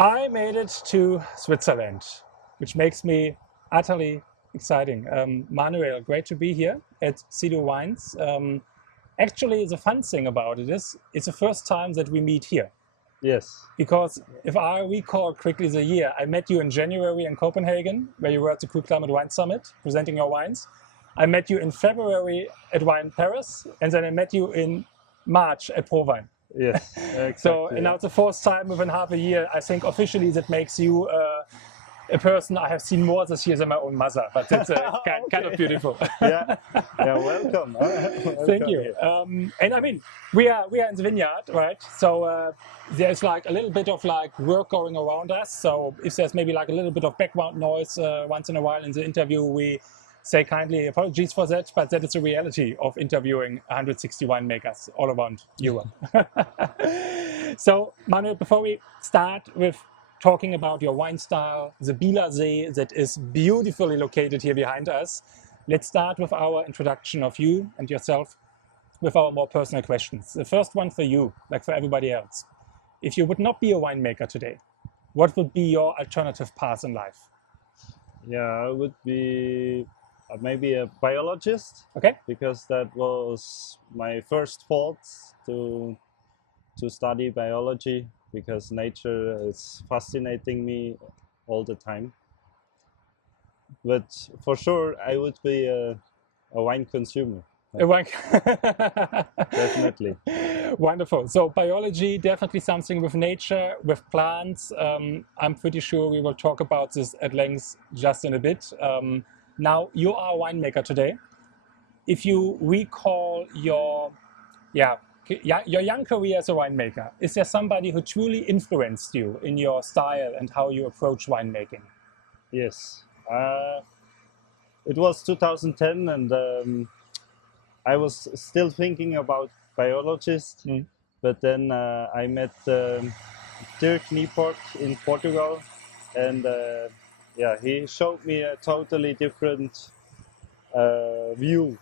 I made it to Switzerland, which makes me utterly exciting. Manuel, great to be here at Silou Wines. Actually, the fun thing about it is it's the first time that we meet here. Yes. Because if I recall quickly the year, I met you in January in Copenhagen, where you were at the Cool Climate Wine Summit presenting your wines. I met you in February at Wine Paris, and then I met you in March at ProWein. Yes, exactly. So, and now it's the fourth time within half a year. I think officially that makes you a person I have seen more this year than my own mother, but it's kind of beautiful. Yeah, welcome. Thank you. And I mean, we are in the vineyard, right? So there's like a little bit of like work going around us. So if there's maybe like a little bit of background noise once in a while in the interview, we say kindly apologies for that, but that is the reality of interviewing 160 winemakers all around Europe. So Manuel, before we start with talking about your wine style, the Bielersee that is beautifully located here behind us, let's start with our introduction of you and yourself with our more personal questions. The first one for you, like for everybody else. If you would not be a winemaker today, what would be your alternative path in life? Yeah, I would be maybe a biologist. Okay. Because that was my first thought to study biology, because nature is fascinating me all the time. But for sure, I would be a wine consumer. A wine. Definitely. Wonderful. So biology, definitely something with nature, with plants. I'm pretty sure we will talk about this at length just in a bit. Now, you are a winemaker today. If you recall your young career as a winemaker, is there somebody who truly influenced you in your style and how you approach winemaking? Yes. It was 2010, and I was still thinking about biologists, but then I met Dirk Niepoort in Portugal, and he showed me a totally different view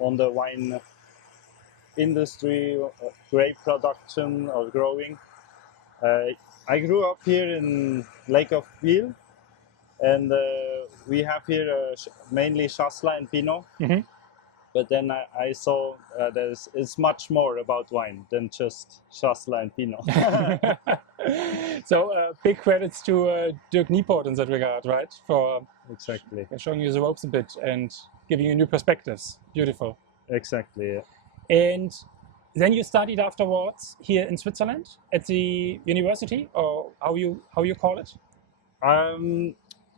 on the wine industry, grape production or growing. I grew up here in Lake of Biel, and we have here mainly Chasselas and Pinot. Mm-hmm. But then I saw it's much more about wine than just Chasselas and Pinot. So big credits to Dirk Niepoort in that regard, right? For exactly showing you the ropes a bit and giving you new perspectives. Beautiful. Exactly. Yeah. And then you studied afterwards here in Switzerland at the university, or how you call it?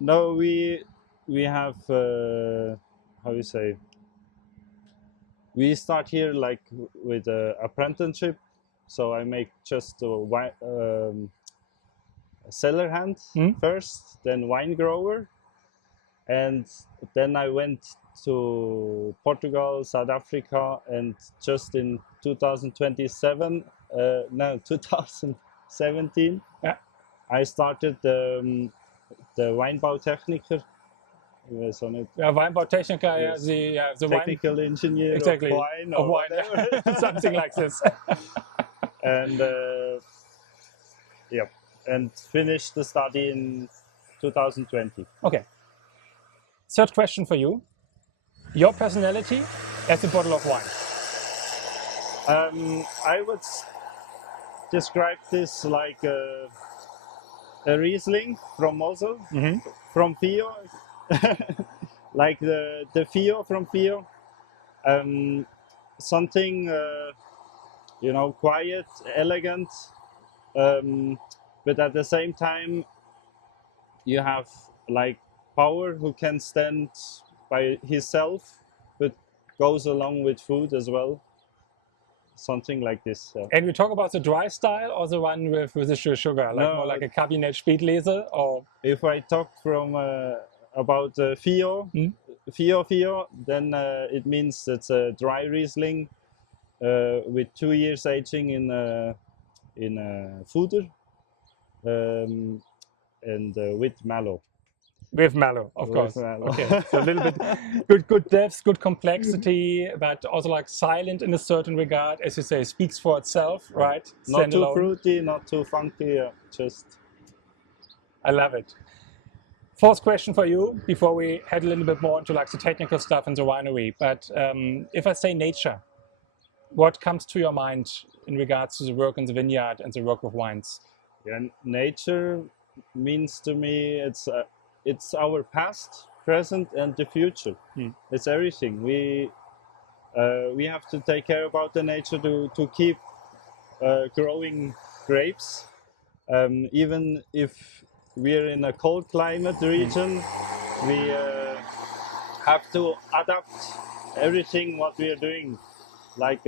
No, we have how you say. We start here like with an apprenticeship, so I make just a cellar hand first, then wine grower, and then I went to Portugal, South Africa, and just in 2017, I started the Weinbautechniker. Weinbautechniker, yes. the technical wine engineer exactly. of wine or whatever. Something like this. And and finished the study in 2020. Okay. Third question for you. Your personality as a bottle of wine. I would describe this like a Riesling from Mosel, from Fio. Like the Fio from Fio, something quiet, elegant, but at the same time you have like power, who can stand by himself, but goes along with food as well. Something like this. And we talk about the dry style or the one with the sugar, like more like a Cabinet Spätlese, or if I talk from about Fio, then it means it's a dry Riesling with 2 years aging in foeder, and with malo. With malo, of course. Okay, so a little bit good depth, good complexity, but also like silent in a certain regard, as you say, speaks for itself, right? Not too fruity, not too funky, just I love it. Fourth question for you before we head a little bit more into like the technical stuff in the winery. But if I say nature, what comes to your mind in regards to the work in the vineyard and the work with wines? Yeah, nature means to me it's our past, present, and the future. It's everything. We have to take care about the nature to keep growing grapes. Even if we're in a cold climate region, we have to adapt everything what we are doing, like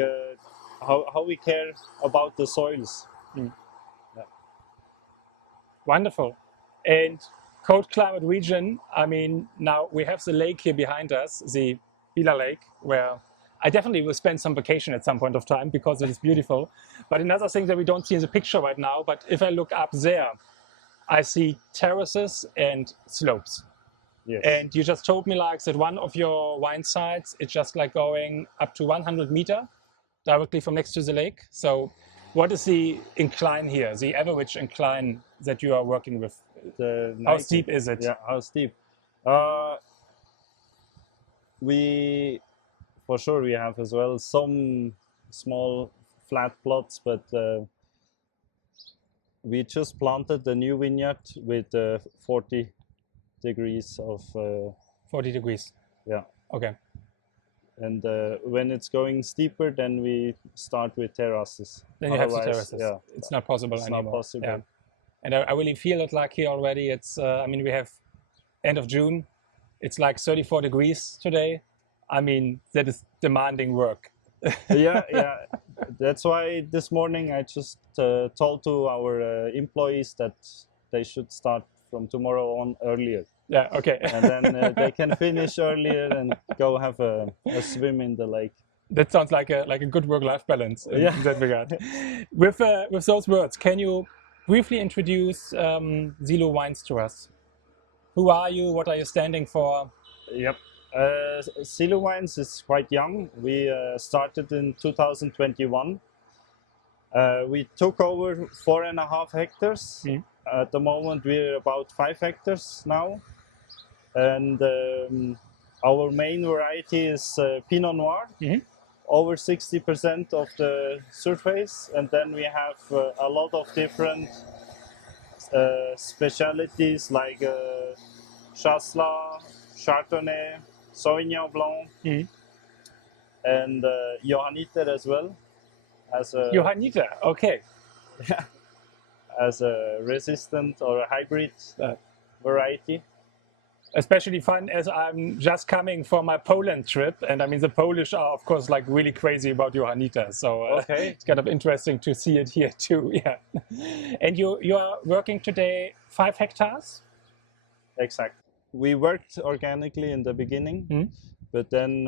how we care about the soils. Wonderful. And cold climate region, I mean, now we have the lake here behind us, the Biel Lake, where I definitely will spend some vacation at some point of time because it is beautiful. But another thing that we don't see in the picture right now, but if I look up there, I see terraces and slopes. Yes. And you just told me like that one of your wine sites, it's just like going up to 100 meter directly from next to the lake. So what is the incline here, the average incline that you are working with? How steep is it? Yeah, how steep? We, for sure, we have as well some small flat plots, but we just planted a new vineyard with 40 degrees of 40 degrees. Yeah. Okay. And when it's going steeper, then we start with terraces. Then you have the terraces. Yeah, it's not possible it's anymore. not possible. Yeah. And I really feel it like here already. It's I mean, we have end of June. It's like 34 degrees today. I mean, that is demanding work. Yeah. That's why this morning I just told to our employees that they should start from tomorrow on earlier. Yeah, okay. And then they can finish earlier and go have a swim in the lake. That sounds like a good work-life balance in that regard. With those words, can you briefly introduce Silou Wines to us? Who are you? What are you standing for? Yep. Silou Wines is quite young. We started in 2021. We took over 4.5 hectares. At the moment, we're about 5 hectares now. And our main variety is Pinot Noir, over 60% of the surface. And then we have a lot of different specialities like Chasselas, Chardonnay, Sauvignon Blanc, and Johanniter as well. Johanniter, okay. As a resistant or a hybrid variety. Especially fun as I'm just coming from my Poland trip, and I mean the Polish are of course like really crazy about Johanniter, so it's kind of interesting to see it here too. Yeah. And you are working today 5 hectares? Exactly. We worked organically in the beginning, but then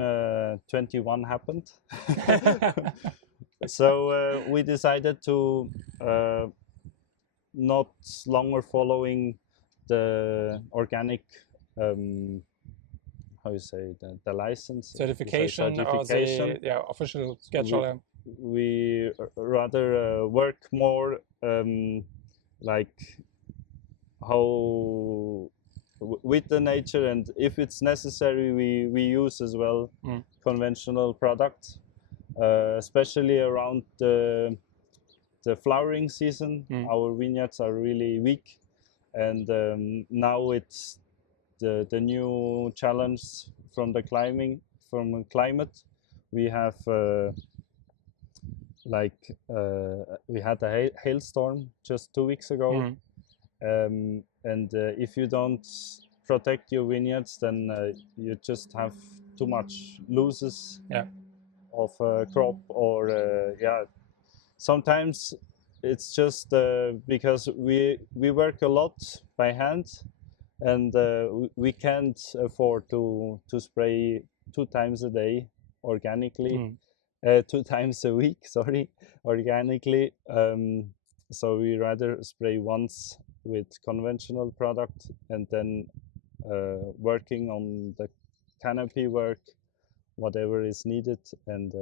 21 happened. So we decided to not longer following the organic how you say the license certification or the official schedule. We rather work more like how with the nature, and if it's necessary we use as well conventional products, especially around the flowering season. Our vineyards are really weak, and now it's the new challenge from the climate. We have we had a hailstorm just 2 weeks ago, and if you don't protect your vineyards, then you just have too much losses of crop, or sometimes it's just because we work a lot by hand, and we can't afford to spray 2 times a day organically, 2 times a week, sorry, organically. So we rather spray once with conventional product, and then working on the canopy work, whatever is needed, and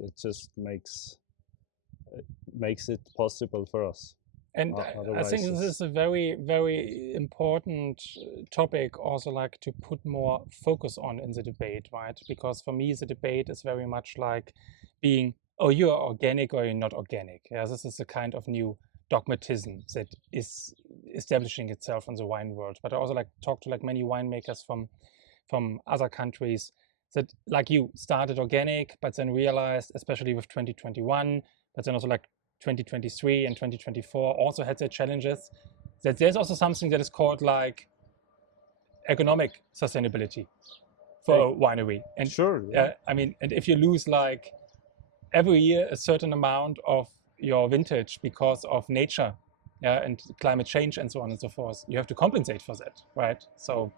it just makes it possible for us. And I Otherwise, think this is a very, very important topic also like to put more focus on in the debate, right? Because for me, the debate is very much like being, oh, you are organic or you're not organic. Yeah, this is a kind of new dogmatism that is establishing itself in the wine world. But I also like talk to like many winemakers from other countries that like you started organic, but then realized, especially with 2021, but then also like 2023 and 2024 also had their challenges, that there's also something that is called like economic sustainability for a winery. And sure, yeah. I mean, and if you lose like every year a certain amount of your vintage because of nature, yeah, and climate change and so on and so forth, you have to compensate for that, right? So,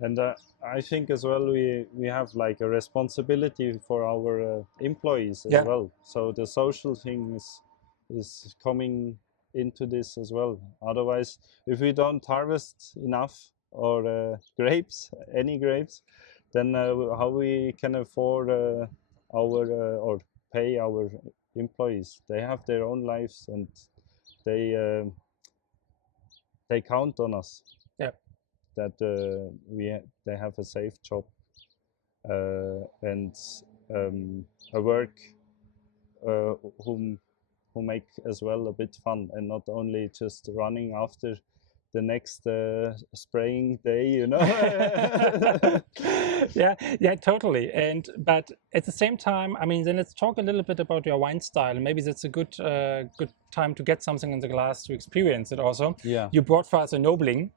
and I think as well we have like a responsibility for our employees as well. So the social thing is coming into this as well. Otherwise, if we don't harvest enough or grapes, any grapes, then how we can afford our or pay our employees? They have their own lives and they count on us. yeah. That they have a safe job and a work who make as well a bit fun and not only just running after the next spraying day, you know. yeah, totally. And but at the same time, I mean, then let's talk a little bit about your wine style. Maybe that's a good good time to get something in the glass to experience it also. Yeah. You brought for us a Nobling,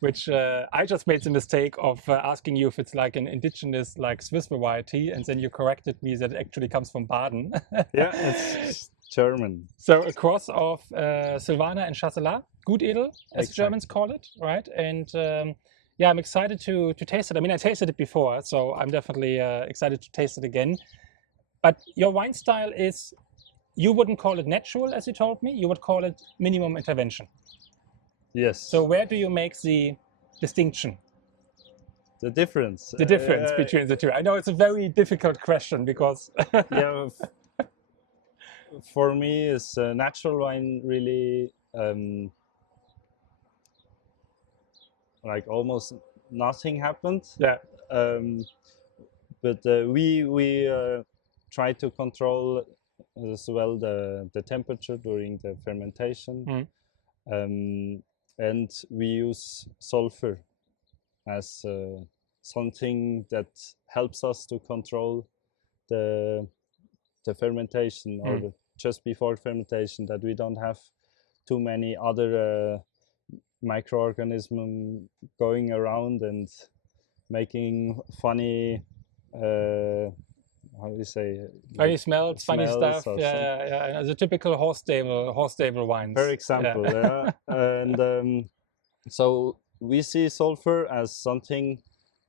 which I just made the mistake of asking you if it's like an indigenous like Swiss variety, and then you corrected me that it actually comes from Baden. Yeah, it's German. So a cross of Silvaner and Chasselas, Gutedel, as Germans call it, right? And yeah, I'm excited to taste it. I mean, I tasted it before, so I'm definitely excited to taste it again. But your wine style is, you wouldn't call it natural, as you told me. You would call it minimum intervention. Yes. So where do you make the distinction? The difference. The difference between the two. I know it's a very difficult question because yeah. For me, is natural wine really like almost nothing happened. Yeah. But we try to control as well the temperature during the fermentation, and we use sulfur as something that helps us to control the fermentation or just before fermentation, that we don't have too many other microorganisms going around and making funny how do you say, funny smells, funny stuff. Yeah, the typical horse stable wines, for example. Yeah. And so we see sulfur as something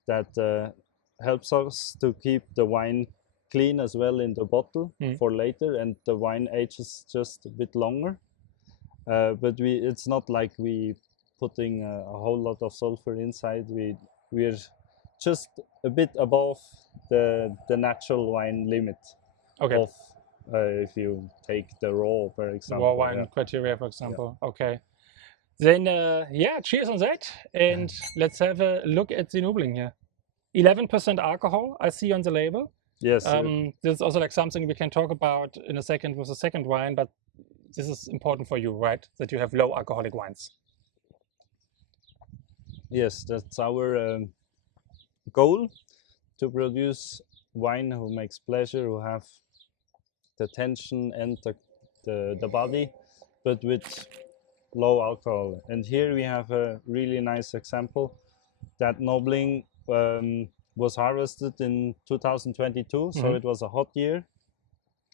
that helps us to keep the wine clean as well in the bottle for later, and the wine ages just a bit longer. But it's not like we putting a whole lot of sulfur inside. We're just a bit above the natural wine limit. Okay. Of if you take the raw, for example. Raw wine criteria, for example. Yeah. Okay. Then yeah, cheers on that, and let's have a look at the Nobling here. 11% alcohol I see on the label. Yes. This is also like something we can talk about in a second with the second wine, but this is important for you, right? That you have low alcoholic wines. Yes, that's our goal, to produce wine who makes pleasure, who have the tension and the body, but with low alcohol. And here we have a really nice example. That Nobling was harvested in 2022, so it was a hot year,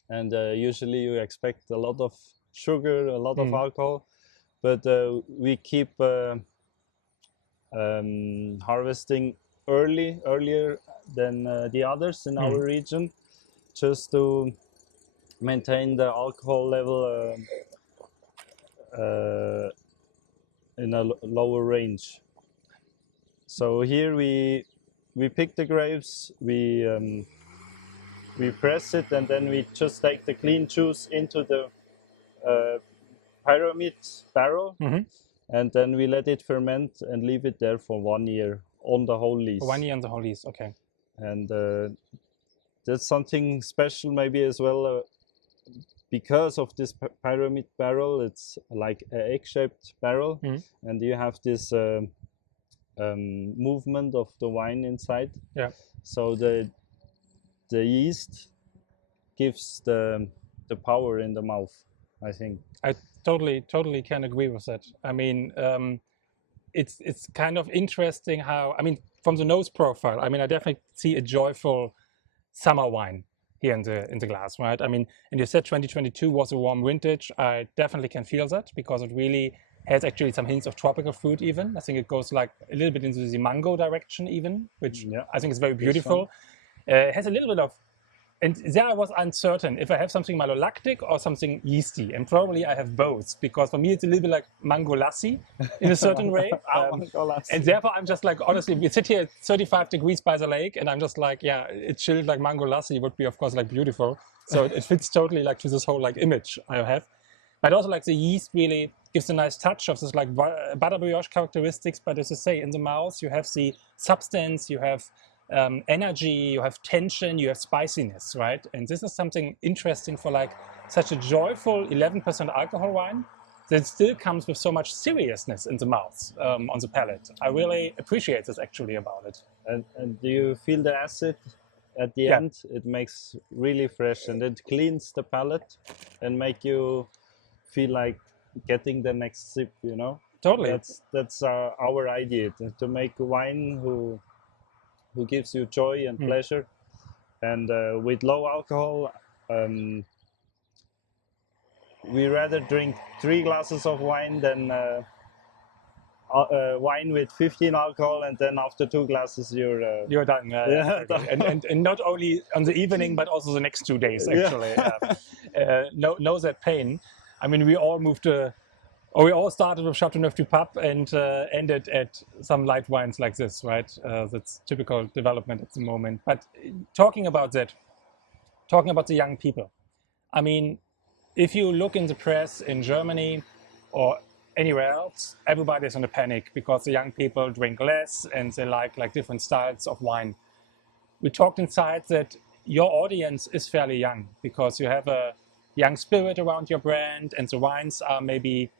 and usually you expect a lot of sugar, a lot of alcohol, but we keep harvesting earlier than the others in our region, just to maintain the alcohol level in a lower range. So here we pick the grapes, we press it, and then we just take the clean juice into the pyramid barrel, Mm-hmm. and then we let it ferment and leave it there for 1 year on the whole lease. 1 year on the whole lease, okay. And that's something special maybe as well, because of this pyramid barrel. It's like an egg-shaped barrel, and you have this movement of the wine inside. Yeah. So the yeast gives the power in the mouth, I think. I totally can agree with that. I mean, it's kind of interesting how, I mean, from the nose profile, I mean, I definitely see a joyful summer wine here in the glass, right? I mean, and you said 2022 was a warm vintage. I definitely can feel that because it really has actually some hints of tropical fruit even. I think it goes like a little bit into the mango direction even, which I think is very beautiful. It has a little bit of, and there I was uncertain if I have something malolactic or something yeasty, and probably I have both, because for me it's a little bit like mango lassi in a certain way. And therefore I'm just like, honestly, we sit here at 35 degrees by the lake, and I'm just like, yeah, it's chilled like mango lassi would be of course like beautiful. So it fits totally like to this whole like image I have. But also like the yeast really gives a nice touch of this like butter brioche characteristics. But as I say, in the mouth you have the substance, you have energy, you have tension, you have spiciness, right? And this is something interesting for like such a joyful 11% alcohol wine that still comes with so much seriousness in the mouth, on the palate. I really appreciate this actually about it. And do you feel the acid at the end? It makes really fresh, and it cleans the palate and make you feel like getting the next sip, you know? Totally. That's our idea, to make a wine who gives you joy and pleasure, and with low alcohol. We rather drink 3 glasses of wine than wine with 15 alcohol, and then after 2 glasses you're done. And not only on the evening but also the next 2 days actually. Know that pain. I mean, we all we all started with Chateauneuf du Pape and ended at some light wines like this, right? That's typical development at the moment. But talking about the young people, I mean, if you look in the press in Germany or anywhere else, everybody's in a panic because the young people drink less and they like different styles of wine. We talked inside that your audience is fairly young because you have a young spirit around your brand and the wines are maybe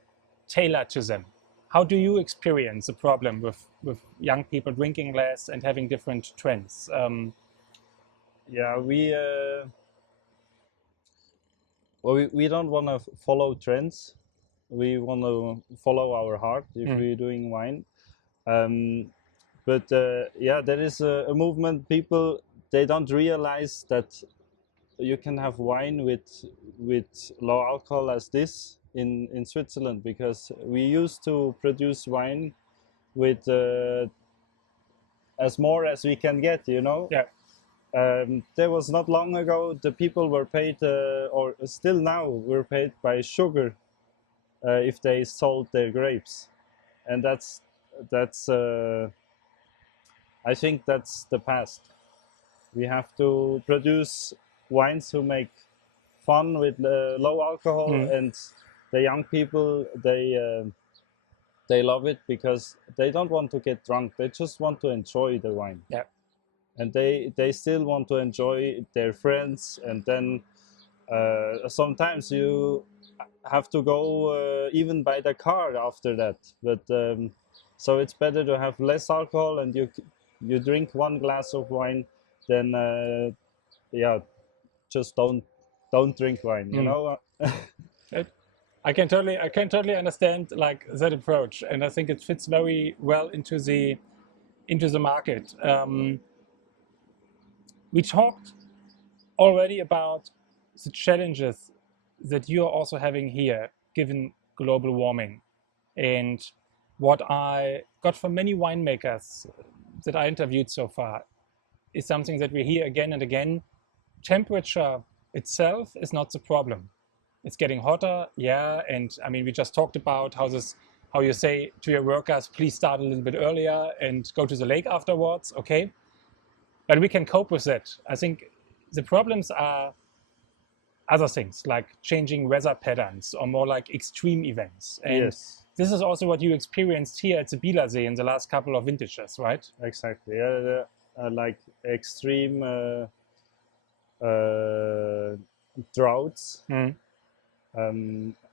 tailored to them. How do you experience the problem with young people drinking less and having different trends? We don't want to follow trends. We want to follow our heart if we're doing wine. But there is a movement. People, they don't realize that you can have wine with low alcohol as this in Switzerland, because we used to produce wine with as more as we can get, you know. There was not long ago the people were paid, or still now we're paid by sugar if they sold their grapes, and that's I think that's the past. We have to produce wines who make fun with low alcohol, and the young people, they love it because they don't want to get drunk. They just want to enjoy the wine. And they still want to enjoy their friends. And then sometimes you have to go even by the car after that. But so it's better to have less alcohol, and you drink 1 glass of wine, then just don't drink wine, you know. I can totally understand like that approach, and I think it fits very well into the market. We talked already about the challenges that you are also having here, given global warming, and what I got from many winemakers that I interviewed so far is something that we hear again and again. Temperature itself is not the problem. It's getting hotter, and I mean, we just talked about how you say to your workers, please start a little bit earlier and go to the lake afterwards, okay? But we can cope with that. I think the problems are other things like changing weather patterns or more like extreme events. And Yes, this is also what you experienced here at the Bielersee in the last couple of vintages, right? exactly. Like extreme droughts. Mm.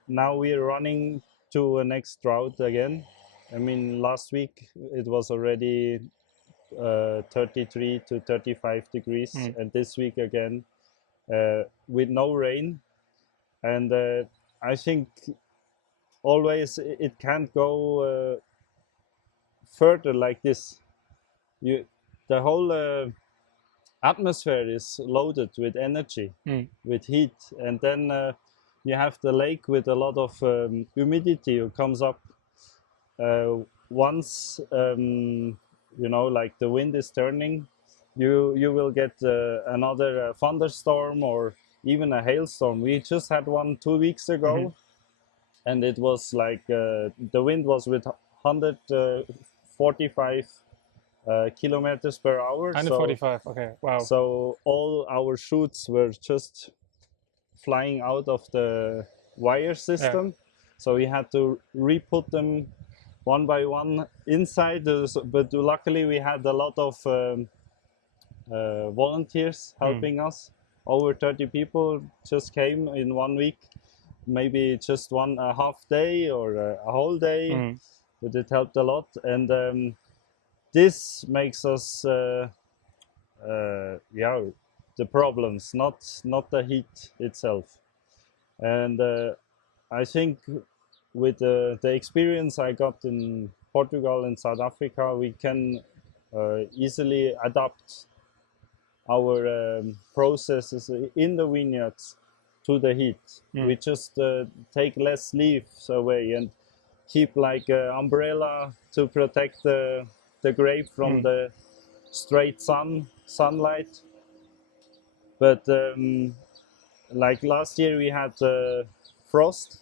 Now we're running to a next drought again. I mean, last week it was already 33 to 35 degrees, and this week again with no rain. And I think always it can't go further like this. The whole atmosphere is loaded with energy, with heat, and then you have the lake with a lot of humidity who comes up. Once like the wind is turning, you will get another thunderstorm or even a hailstorm. We just had one 2 weeks ago, and it was like the wind was with 145 kilometers per hour. 145. Okay. Wow. So all our shoots were just flying out of the wire system. Yeah. So we had to re-put them one by one inside. But luckily we had a lot of volunteers helping us. Over 30 people just came in 1 week, maybe just a half day or a whole day, but it helped a lot. And this makes us the problems, not the heat itself. And I think with the experience I got in Portugal and South Africa, we can easily adapt our processes in the vineyards to the heat. We just take less leaves away and keep like an umbrella to protect the grape from the straight sunlight. But like last year we had frost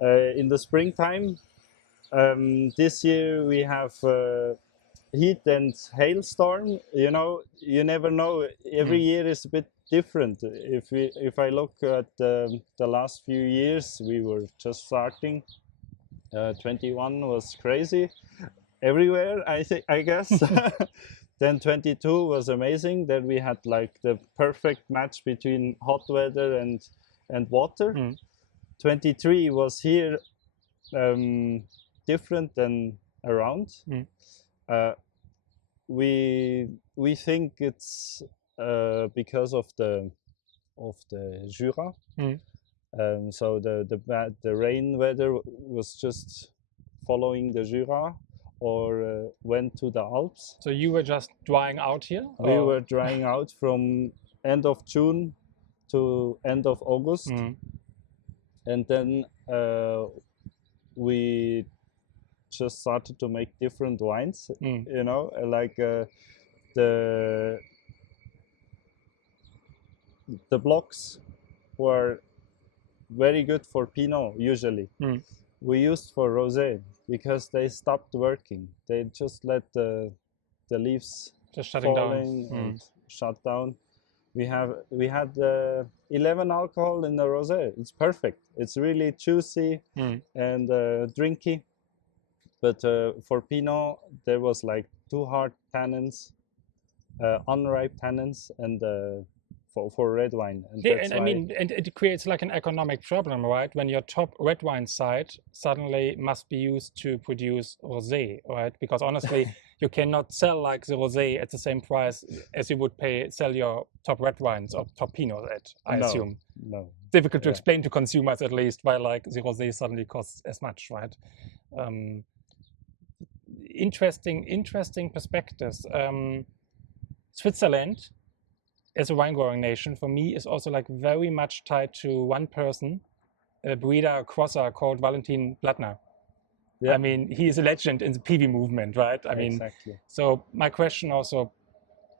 in the springtime. This year we have heat and hailstorm. You never know. Every year is a bit different. If I look at the last few years, we were just starting. 21 was crazy everywhere, I guess. Then 22 was amazing. Then we had like the perfect match between hot weather and water. 23 was here different than around. We think it's because of the Jura. So the rain weather was just following the Jura or went to the Alps. So you were just drying out here? We were drying out from end of June to end of August. And then we just started to make different wines, like the blocks were very good for Pinot usually. We used for Rosé because they stopped working. They just let the leaves just shutting falling down and shut down. We had 11 alcohol in the Rosé. It's perfect. It's really juicy and drinky. But for Pinot, there was like too hard tannins, unripe tannins, and for red wine. And yeah, and I mean, and it creates like an economic problem, right? When your top red wine site suddenly must be used to produce rosé, right? Because honestly, you cannot sell like the rosé at the same price as you would sell your top red wines or top Pinot at, I assume. No. Difficult to explain to consumers at least why like the rosé suddenly costs as much, right? Interesting perspectives. Switzerland, as a wine growing nation, for me is also like very much tied to one person, a breeder crosser called Valentin Blattner. Yeah. I mean, he is a legend in the PIWI movement, right? I mean, exactly. So my question also,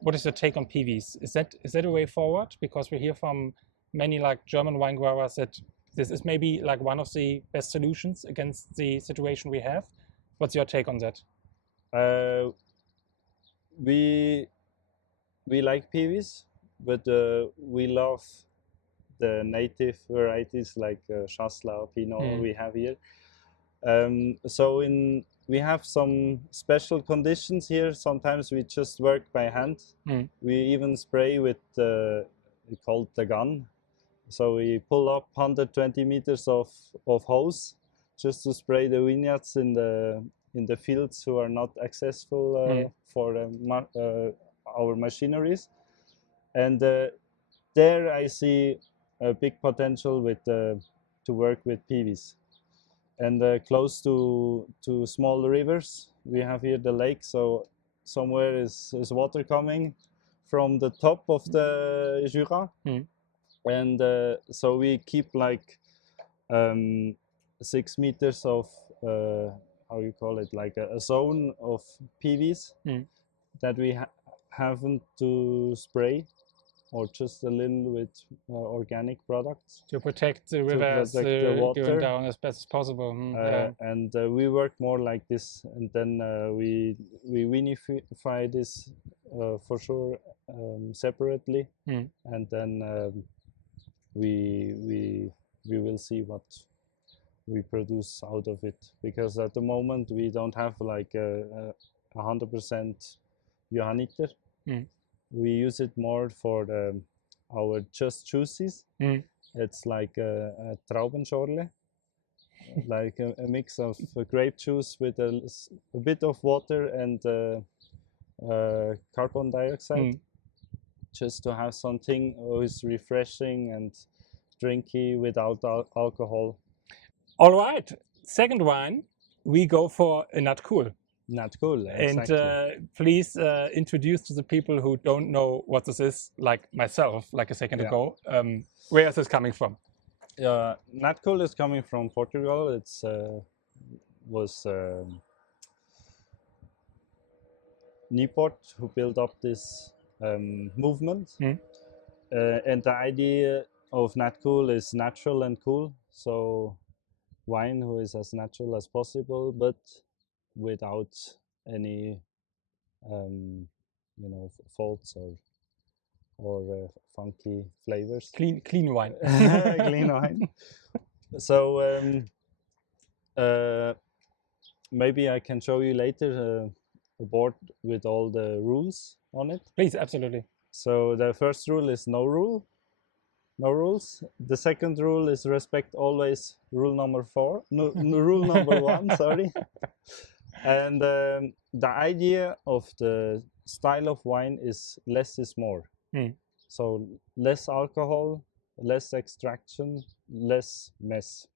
what is your take on PIWIs? Is that a way forward? Because we hear from many like German wine growers that this is maybe like one of the best solutions against the situation we have. What's your take on that? We like PIWIs, but we love the native varieties like Chasselas, Pinot we have here. So we have some special conditions here. Sometimes we just work by hand. We even spray with we call it the gun. So we pull up 120 meters of hose just to spray the vineyards in the fields who are not accessible for our machineries. And there I see a big potential with to work with PIWIs. And close to small rivers, we have here the lake. So somewhere is water coming from the top of the Jura. And so we keep like 6 meters of how you call it, like a zone of PIWis that we haven't to spray, or just a little with organic products to protect the rivers the water going down as best as possible. And we work more like this, and then we vinify this for sure separately, and then we will see what we produce out of it, because at the moment we don't have like 100% Johanniter. We use it more for our just juices. It's like a Traubenschorle, like a mix of grape juice with a bit of water and carbon dioxide, just to have something that is refreshing and drinky without alcohol. All right, second wine, we go for a Nat'Cool. Nat'Cool, exactly. And please introduce to the people who don't know what this is, like myself, like a second ago. Where is this coming from? Nat'Cool is coming from Portugal. It's was Niepoort who built up this movement. And the idea of Nat'Cool is natural and cool. So wine who is as natural as possible, but without any faults or funky flavors. Clean wine. Clean wine. So maybe I can show you later a board with all the rules on it. Please, absolutely. So the first rule is no rules. The second rule is respect always rule number 4. No, rule number 1, sorry. And the idea of the style of wine is less is more. So less alcohol, less extraction, less mess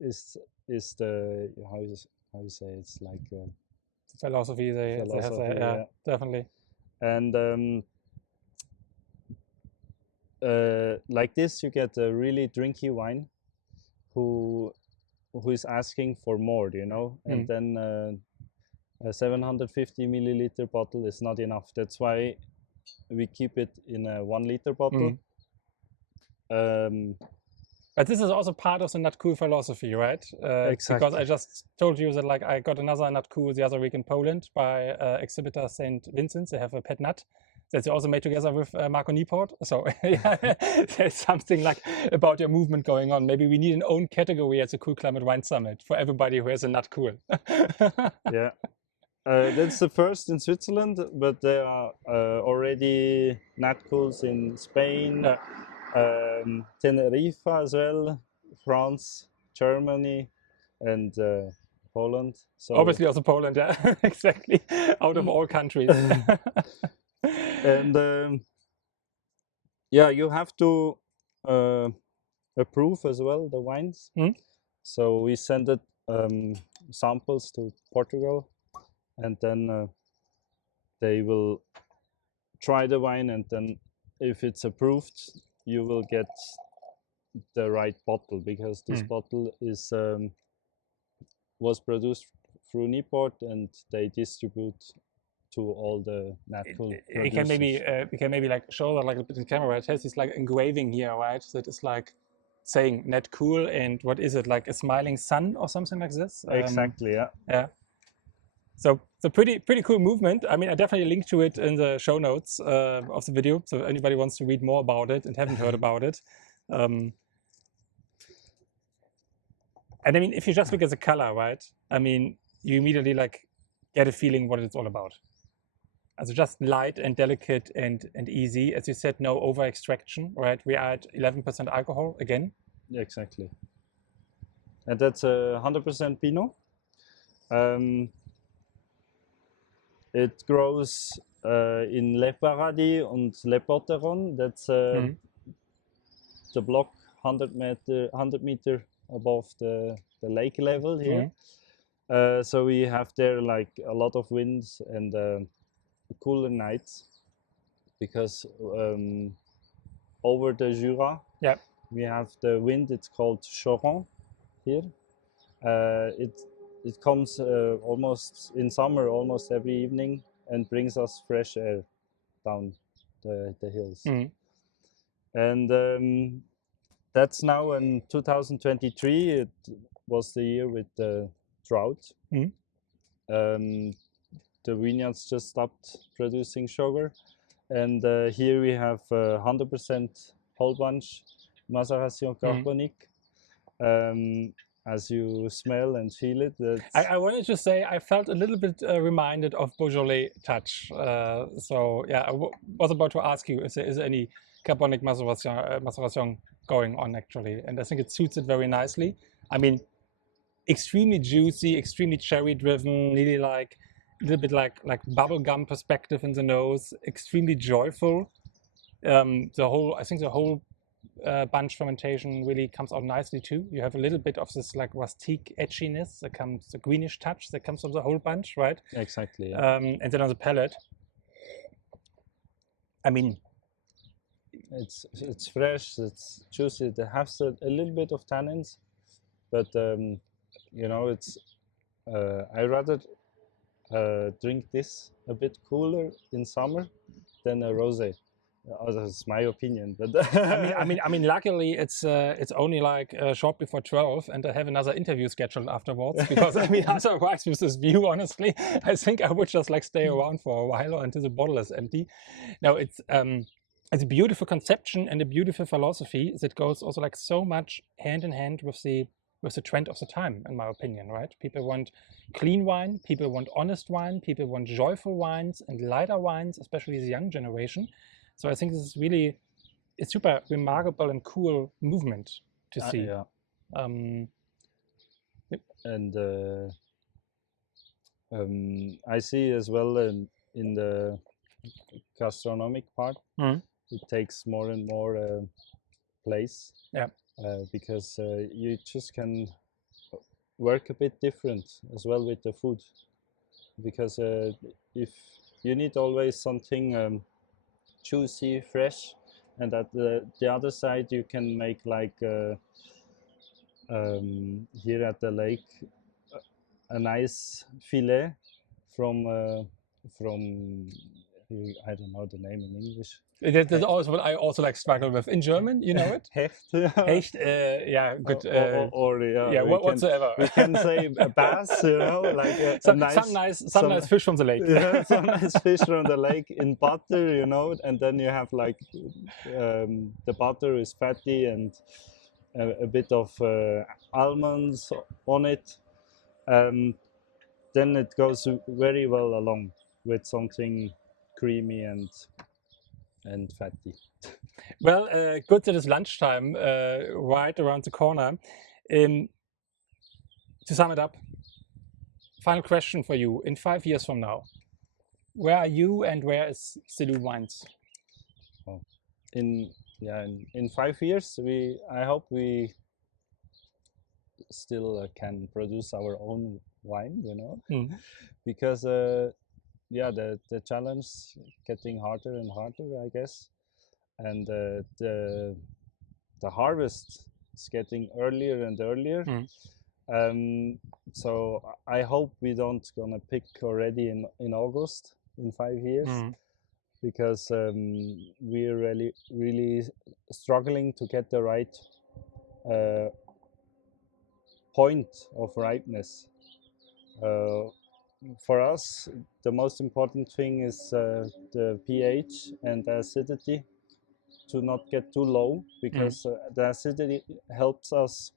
is the how you say, it's like philosophy they have, definitely. And like this you get a really drinky wine who is asking for more, and then a 750 milliliter bottle is not enough. That's why we keep it in a 1 liter bottle. But this is also part of the Nat'Cool philosophy, right? Exactly. Because I just told you that, like, I got another Nat'Cool the other week in Poland by exhibitor St. Vincent's. They have a pet nut that they also made together with Manuel Niepoort. So there's something like about your movement going on. Maybe we need an own category at the Cool Climate Wine Summit for everybody who has a Nat'Cool. Yeah. That's the first in Switzerland, but there are already Nat'Cools in Spain, Tenerife as well, France, Germany, and Poland. So obviously also Poland, yeah, exactly, out of all countries. And yeah, you have to approve as well the wines. So we send it samples to Portugal, and then they will try the wine, and then if it's approved, you will get the right bottle, because this bottle is was produced through Niepoort, and they distribute to all the Nat'Cool producers. We can maybe like show that like a bit in camera. It has this like engraving here, right? That is like saying Nat'Cool, and what is it, like a smiling sun or something like this? Exactly, yeah. Yeah. So it's a pretty cool movement. I mean, I definitely link to it in the show notes of the video. So if anybody wants to read more about it and haven't heard about it, And I mean, if you just look at the color, right? I mean, you immediately like get a feeling what it's all about. So just light and delicate and easy. As you said, no over extraction, right? We add 11% alcohol again. Yeah, exactly. And that's 100% Pinot. It grows in Le Paradis and Le Potteron. That's the block 100 meter above the lake level here. So we have there like a lot of winds and cooler nights because over the Jura, we have the wind. It's called Choron here. It comes almost in summer, almost every evening, and brings us fresh air down the hills. And that's now in 2023. It was the year with the drought. The vineyards just stopped producing sugar, and here we have 100% whole bunch maceration carbonique. As you smell and feel it, I wanted to say I felt a little bit reminded of Beaujolais touch. So yeah, I was about to ask you, is there any carbonic maceration going on actually? And I think it suits it very nicely. I mean, extremely juicy, extremely cherry driven, really like a little bit like bubblegum perspective in the nose, extremely joyful. I think the whole bunch fermentation really comes out nicely too. You have a little bit of this like rustique edginess that comes, the greenish touch that comes from the whole bunch, right? Exactly. Yeah. And then on the palate, I mean, it's fresh, it's juicy. It has a little bit of tannins, but you know, it's I rather drink this a bit cooler in summer than a rosé. That's my opinion, but I mean, luckily it's only like short before 12, and I have another interview scheduled afterwards. Because I mean, otherwise, with this view, honestly, I think I would just like stay around for a while until the bottle is empty. Now it's a beautiful conception and a beautiful philosophy that goes also like so much hand in hand with the trend of the time, in my opinion, right? People want clean wine, people want honest wine, people want joyful wines and lighter wines, especially the young generation. So I think this is really a super remarkable and cool movement to see. Yeah. And I see as well in the gastronomic part, it takes more and more place. Yeah. Because you just can work a bit different as well with the food. Because if you need always something juicy, fresh, and at the other side you can make like here at the lake a nice filet from I don't know the name in English. That's also what I also like struggle with in German. You know it? Hecht. Hecht. Yeah. Good. Yeah. Whatsoever. We can say a bass. You know, like some nice fish from the lake. Yeah, some nice fish from the lake in butter. You know, and then you have like the butter is fatty and a bit of almonds on it. Then it goes very well along with something creamy and fatty. Well, good that it's lunchtime, right around the corner. To sum it up, final question for you. In 5 years from now, where are you and where is Silou Wines? Oh. In 5 years, I hope we still can produce our own wine, you know, because the challenge getting harder and harder, I guess, and the harvest is getting earlier and earlier. So I hope we don't gonna pick already in August in 5 years, because we're really struggling to get the right point of ripeness. For us, the most important thing is the pH and the acidity to not get too low, because the acidity helps us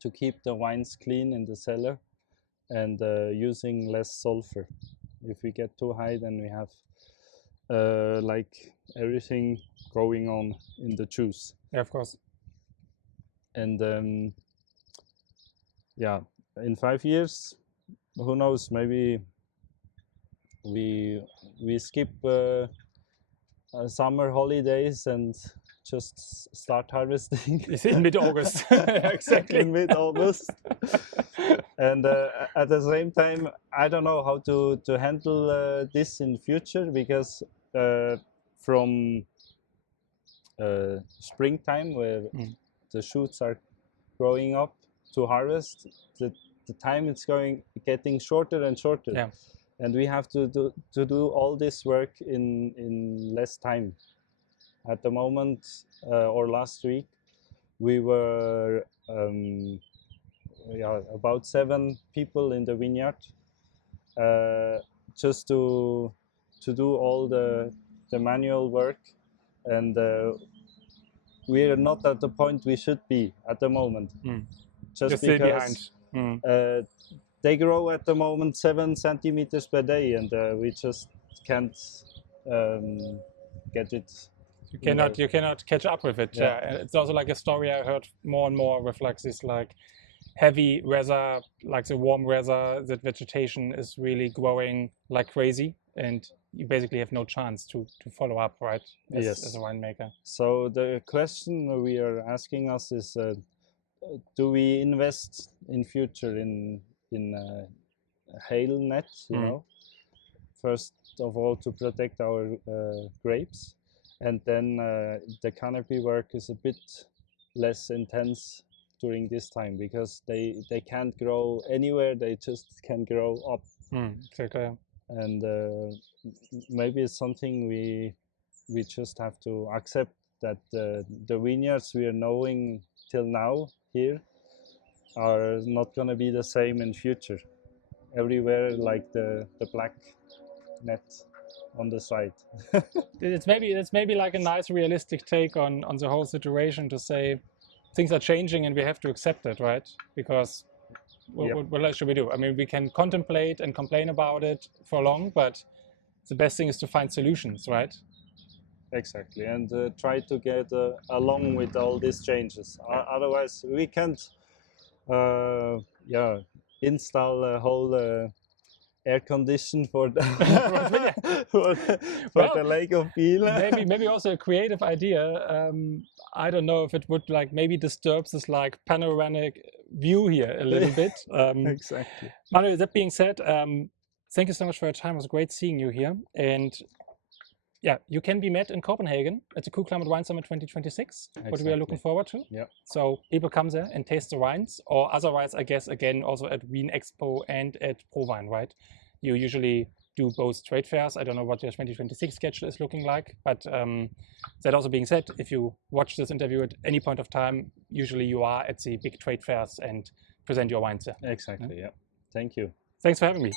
to keep the wines clean in the cellar, and using less sulfur. If we get too high, then we have like everything going on in the juice. Yeah, of course. And yeah, in 5 years, who knows, maybe we skip summer holidays and just start harvesting. It's in mid-August. Exactly. In mid-August. And at the same time, I don't know how to handle this in future, because from springtime, where the shoots are growing up, to harvest, the time it's getting shorter and shorter. Yeah. And we have to do all this work in less time. At the moment, or last week, we were about 7 people in the vineyard, just to do all the manual work, and we are not at the point we should be at the moment. Just You're because still behind. they grow at the moment 7 centimeters per day, and we just can't get it. You cannot catch up with it. Yeah. And it's also like a story I heard more and more with like this like heavy weather, like the warm weather, that vegetation is really growing like crazy, and you basically have no chance to follow up, right? As a winemaker. So the question we are asking us is, do we invest in future in hail net, you know, first of all to protect our grapes, and then the canopy work is a bit less intense during this time, because they can't grow anywhere, they just can grow up. Exactly. And maybe it's something we just have to accept, that the vineyards we are knowing till now here are not going to be the same in future. Everywhere, like the black net on the side. It's maybe like a nice realistic take on the whole situation, to say things are changing and we have to accept it, right? Because what else should we do? I mean, we can contemplate and complain about it for long, but the best thing is to find solutions, right? Exactly, and try to get along with all these changes. Otherwise, we can't install a whole air condition for the the Lake of Biel. maybe also a creative idea. I don't know if it would like maybe disturbs this like panoramic view here a little bit. Exactly. Manuel, that being said, thank you so much for your time. It was great seeing you here. And yeah, you can be met in Copenhagen at the Cool Climate Wine Summit 2026, what we are looking forward to. Yeah. So people come there and taste the wines, or otherwise, I guess, again, also at Wien Expo and at ProWein, right? You usually do both trade fairs. I don't know what your 2026 schedule is looking like, but that also being said, if you watch this interview at any point of time, usually you are at the big trade fairs and present your wines there. Exactly, yeah. Thank you. Thanks for having me.